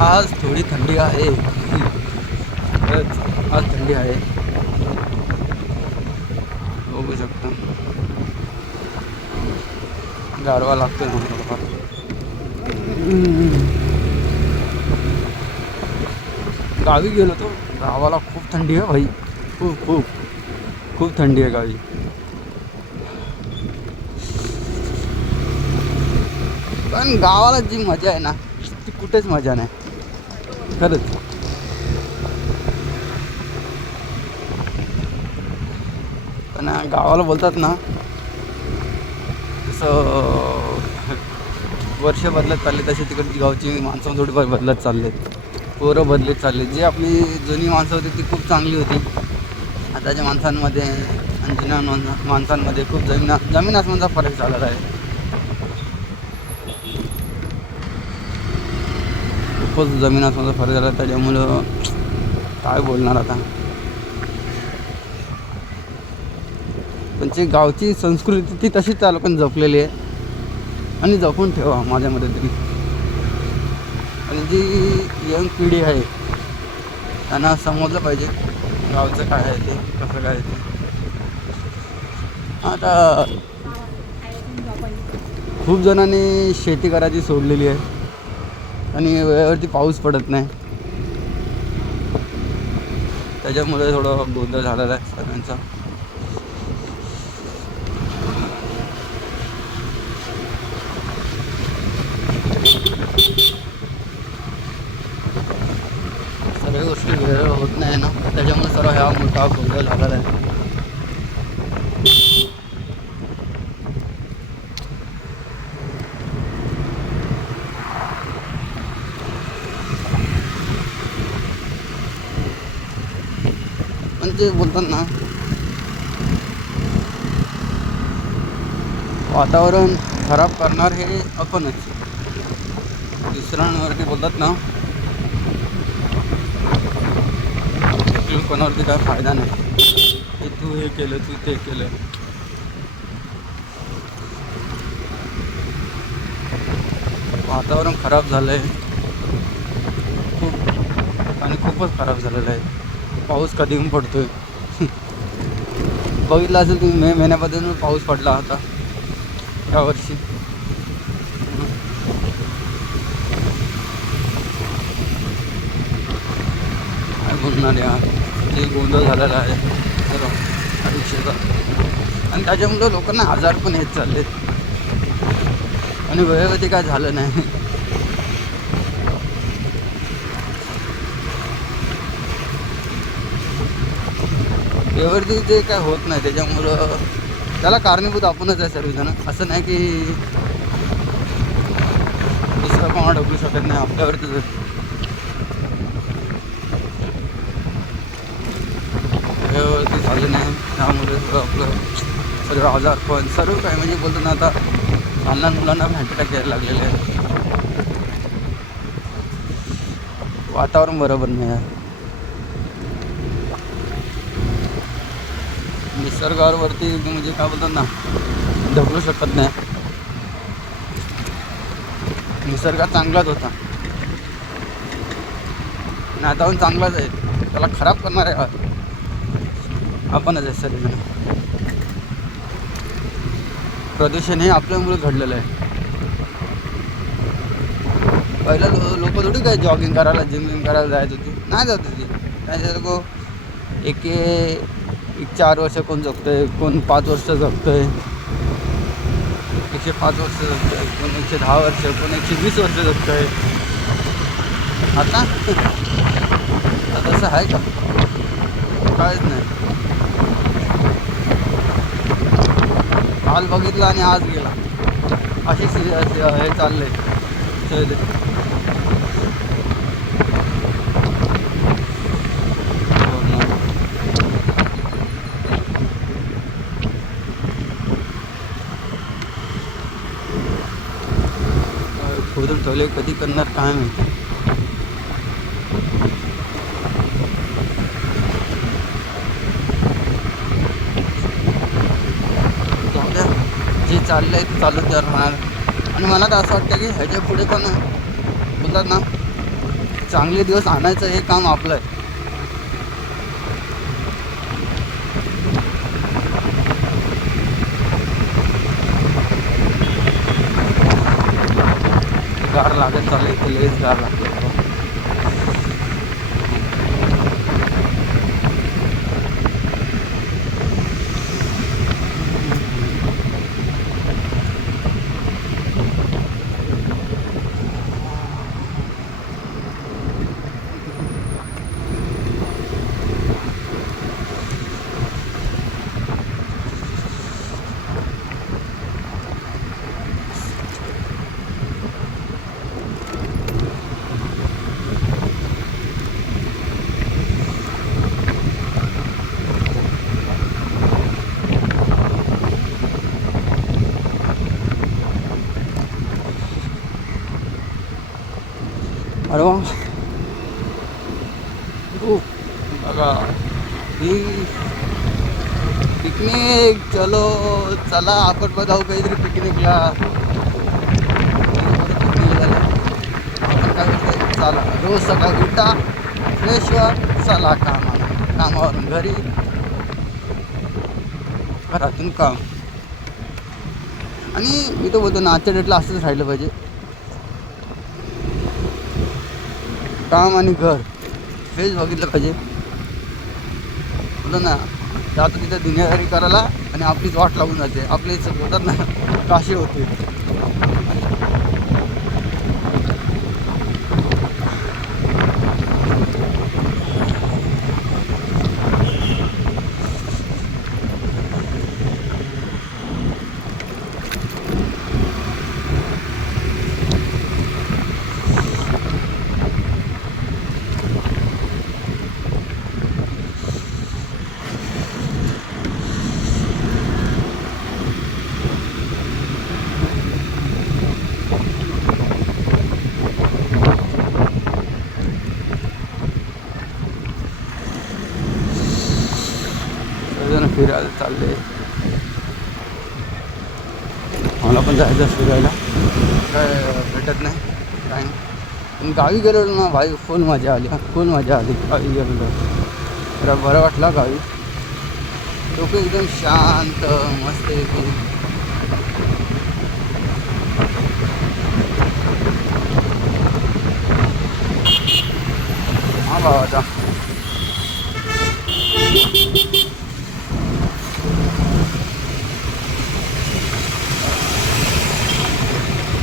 आज थोडी थंडी आहे. खरंच आज थंडी आहे, बघू शकता. गारवा लागतोय ना थोडंफार. गावी गेलो तो, गावाला खूप थंडी आहे भाई. खूप खूप खूप थंडी आहे गावी. पण गावाला जी मजा आहे ना ती कुठेच मजा नाही खरंच. पण गावाला बोलतात ना तसं वर्ष बदलत चालले तसे तिकडची गावची माणसं थोडीफार बदलत चाललेत, पोरं बदलत चालले. जी आपली जुनी माणसं होती ती खूप चांगली होती. आताच्या माणसांमध्ये आणि जुन्या माणसांमध्ये खूप जमीन आसमानचा फरक झालेला आहे. खूपच जमीन आसमानचा फरक झाला. त्याच्यामुळं काय बोलणार आता. पण जी गावची संस्कृती ती तशीच त्या लोकांनी जपलेली आहे आणि जपून ठेवा माझ्या मते तरी. आणि जी यंग पिढी आहे त्यांना समजलं पाहिजे गावचं काय आहे ते, कसं काय ते. आता खूप जणांनी शेती करायची सोडलेली आहे आणि वेळेवरती पाऊस पडत नाही. त्याच्यामुळे थोडं गोंधळ झालेला आहे सगळ्यांचा. सर्व गोष्टी वेळ होत नाही ना, त्याच्यामुळे सर्व ह्या मोठा गोंधळ झालेला आहे. पण ते बोलतात ना वातावरण खराब करणार हे आपणच. दुसऱ्यांवरती बोलतात ना कोणावरती काय फायदा नाही की तू हे केलं तू ते केलं. वातावरण खराब झालं आहे खूप आणि खूपच खराब झालेलं आहे. पाऊस कधी पडतोय बघितलं असेल तुम्ही, मे महिन्यापासून पाऊस पडला होता यावर्षी. काय बोलणार यार, हे गोंधळ झालेला आहे सर्व आयुष्याचा. आणि त्याच्यामुळे लोकांना आजार पण येत चाललेत आणि वेळेवरती काय झालं नाही. वेळेवरती जे काय होत नाही त्याच्यामुळं त्याला कारणीभूत आपणच आहे सर्वजण. असं नाही की दुसरं कोणा ढकलू शकत नाही, आपल्यावरतीच वेळेवरती झालं नाही. त्यामुळे आपलं सर्व आजार पण सर्व काय म्हणजे बोलतो ना आता लहान लहान मुलांना हार्ट अटॅक यायला लागलेले आहे. वातावरण बरोबर नाही आहे. निसर्गावरती म्हणजे काय बोलतात ना ढकलू शकत नाही. निसर्ग चांगलाच होता आणि आता पण चांगलाच आहे. त्याला खराब करणार आहे आपणच आहे सर्वजण. प्रदूषण हे आपल्यामुळे घडलेलं आहे. पहिलं लोक थोडी काय जॉगिंग करायला जिम करायला जायत होती, नाही जात होती. त्याच्या लोक एक 4 वर्ष कोण जगतंय, कोण 5 वर्ष जगतंय, 105 वर्ष जगतंय, कोण 110 वर्ष, कोण 120 वर्ष जगतंय. आता तसं आहे का? काहीच नाही. काल बघितलं आणि आज गेला अशीच हे चाललंय. खोदून ठेवले कधी करणार काय माहिती. जे चाललं आहे ते चालूच राहणार. आणि मला तर असं वाटतं की ह्याच्या पुढे पण बोलतात ना चांगले दिवस आणायचं हे काम आपलं आहे. गार लागत चाललंय इथे, लयच गार लागतं. अरे वा, बघा ही पिकनिक. चलो चला आपण बघाऊ काहीतरी पिकनिकला. आपण काय करतोय, चला रोज सकाळी उठा, फ्रेश व्हा, चला कामावरून घरी, घरातून काम. आणि मी तो बोलतो ना, आजच्या डेटला असंच राहिलं पाहिजे. काम आणि घर हेच बघितलं पाहिजे. बोलतो ना, जातो तिथं दुनियादारी करायला आणि आपलीच वाट लागून जाते. आपलेच बोलतात ना, काशी होते. फिरायला चालले. मला पण जायचं फिरायला, काय भेटत नाही काय नाही. पण गावी गेलो ना भाई, फुल मजा आली. गावी गेलो जरा बरं वाटलं. गावी लोक एकदम शांत मस्त येते. हा भावाचा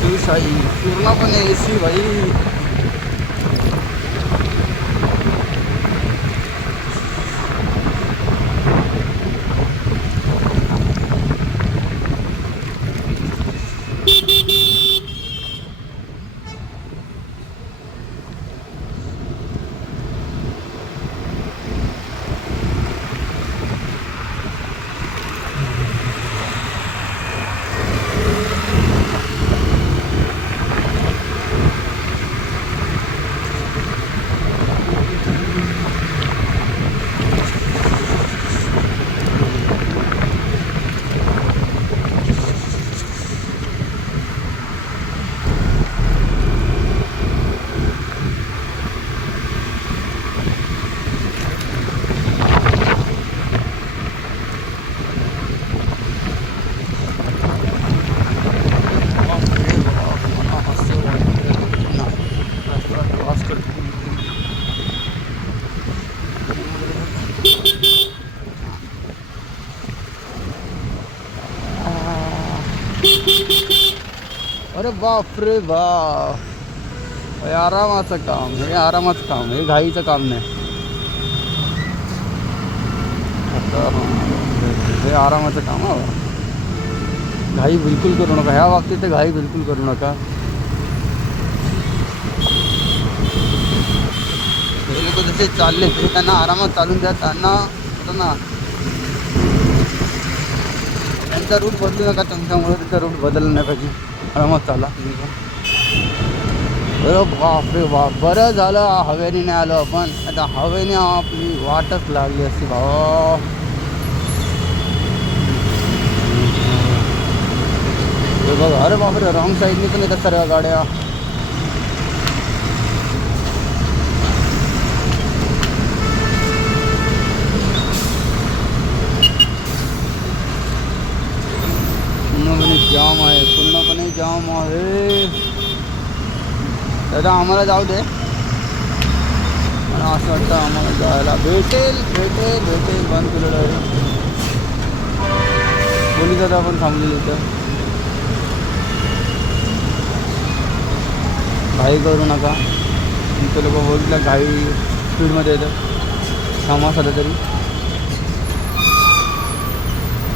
शिवशाही पूर्णपणे AC भाई. अरे बाप रे बाप, हे आरामाचं काम, हे घाईचं काम नाही. हे आरामाचं काम आहे. घाई बिलकुल करू नका ह्या बाबतीत, घाई बिलकुल करू नका. हे लोक जसे चालले ते त्यांना आरामात चालून द्या. त्यांना ना त्यांचा रूट बदलू नका. तुमच्यामुळे त्यांचा रूट बदलला नाही पाहिजे. आरामात चाला. अरे बाप रे बाप, बरं झालं हवेने नाही आलो आपण. आता हवेने आपली वाटच लागली असती भावा. बघ, अरे बापरे, रॉंग साईडने पण येतात सर्व गाड्या. दादा आम्हाला जाऊ दे, मला असं वाटतं आम्हाला जायला भेटेल भेटेल भेटेल. 1 किलो आहे. पोलीस दादा पण थांबलेली इथं. घाई करू नका, तुमचं लोक बोललं घाई स्पीडमध्ये येतं. थांबा सध्या तरी,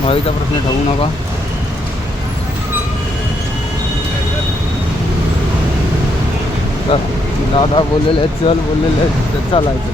घाईचा प्रश्न ठेवू नका. दादा बोललेले चल, बोललेले चालायचं.